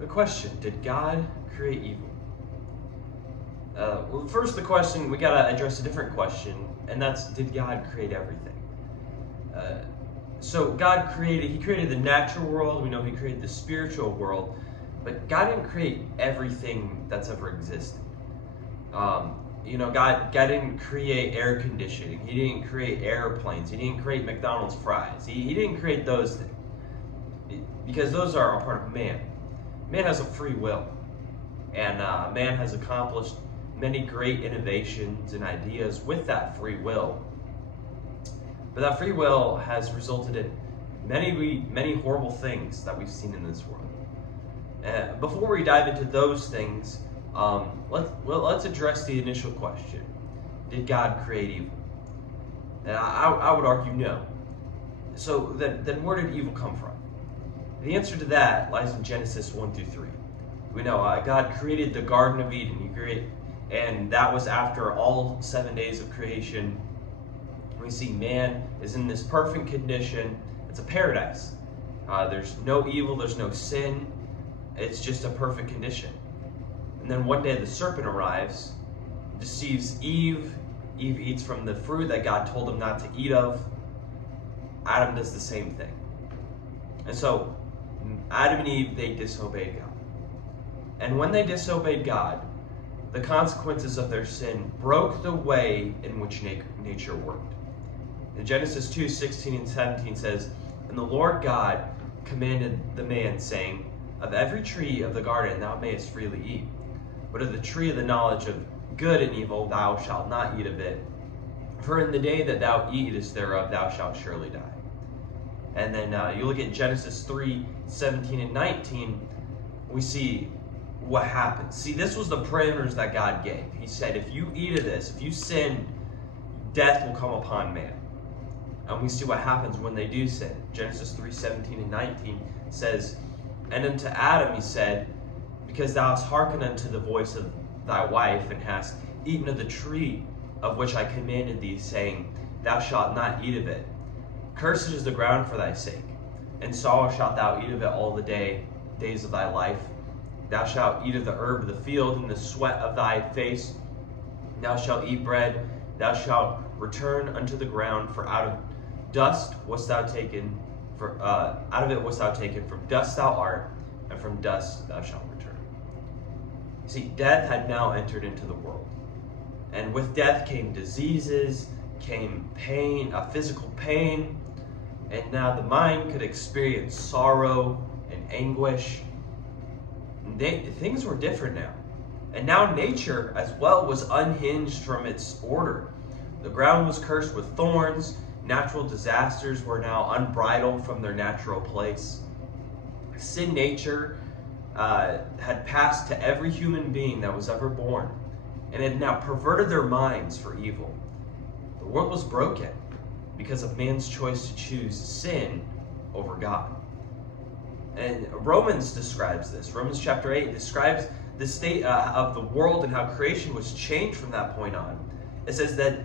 The question, did God create evil? Well, first the question, we gotta address a different question, and that's, did God create everything? So God he created the natural world, we know he created the spiritual world, but God didn't create everything that's ever existed. God didn't create air conditioning, he didn't create airplanes, he didn't create McDonald's fries, he didn't create those things, because those are a part of man. Man has a free will, and man has accomplished many great innovations and ideas with that free will. But that free will has resulted in many horrible things that we've seen in this world. Before we dive into those things, let's address the initial question: did God create evil? And I would argue no. So then where did evil come from? The answer to that lies in Genesis 1-3. We know God created the Garden of Eden. And that was after all 7 days of creation. We see man is in this perfect condition. It's a paradise. There's no evil, there's no sin. It's just a perfect condition. And then one day the serpent arrives, deceives Eve. Eve eats from the fruit that God told him not to eat of. Adam does the same thing. And so Adam and Eve, they disobeyed God. And when they disobeyed God, the consequences of their sin broke the way in which nature worked. In Genesis 2:16 and 17 says, "And the Lord God commanded the man, saying, Of every tree of the garden thou mayest freely eat, but of the tree of the knowledge of good and evil thou shalt not eat of it. For in the day that thou eatest thereof thou shalt surely die." And then you look at Genesis 3:17 and 19, we see what happens. See, this was the parameters that God gave. He said, if you eat of this, if you sin, death will come upon man. And we see what happens when they do sin. Genesis 3:17 and 19 says, "And unto Adam he said, Because thou hast hearkened unto the voice of thy wife, and hast eaten of the tree of which I commanded thee, saying, Thou shalt not eat of it. Cursed is the ground for thy sake, and sorrow shalt thou eat of it all the days of thy life. Thou shalt eat of the herb of the field, and the sweat of thy face thou shalt eat bread. Thou shalt return unto the ground, for out of dust wast thou taken. Out of it wast thou taken. From dust thou art, and from dust thou shalt return." See, death had now entered into the world, and with death came diseases, came pain, physical pain, and now the mind could experience sorrow and anguish. Things were different now. And now nature as well was unhinged from its order. The ground was cursed with thorns. Natural disasters were now unbridled from their natural place. Sin nature had passed to every human being that was ever born, and had now perverted their minds for evil. The world was broken because of man's choice to choose sin over God. And Romans describes this. Romans chapter 8 describes the state of the world and how creation was changed from that point on. It says that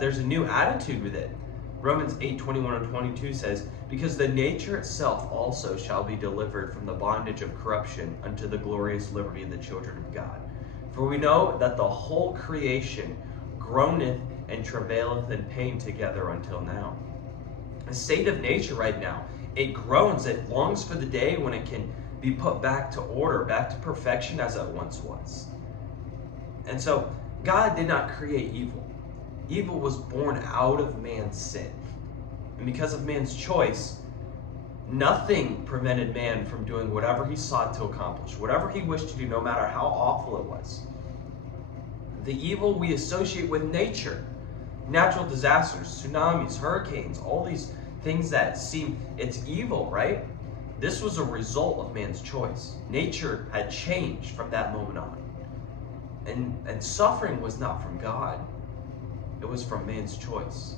there's a new attitude with it. Romans 8:21 and 22 says, "Because the nature itself also shall be delivered from the bondage of corruption unto the glorious liberty of the children of God. For we know that the whole creation groaneth and travaileth in pain together until now." The state of nature right now, it groans, it longs for the day when it can be put back to order, back to perfection as it once was. And so God did not create evil. Evil was born out of man's sin. And because of man's choice, nothing prevented man from doing whatever he sought to accomplish, whatever he wished to do, no matter how awful it was. The evil we associate with nature, natural disasters, tsunamis, hurricanes, all these things that seem it's evil, right? This was a result of man's choice. Nature had changed from that moment on. And suffering was not from God. It was from man's choice.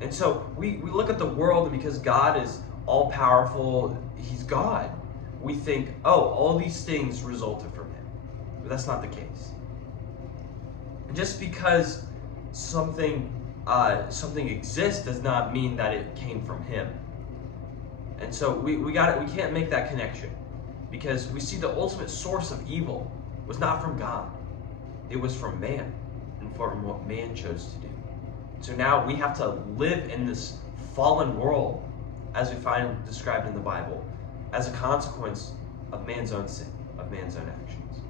And so we look at the world, and because God is all-powerful, he's God, we think, oh, all these things resulted from him. But that's not the case. And just because something exists does not mean that it came from him. And so we can't make that connection. because we see the ultimate source of evil was not from God. It was from man and from what man chose to do. So now we have to live in this fallen world as we find described in the Bible as a consequence of man's own sin, of man's own actions.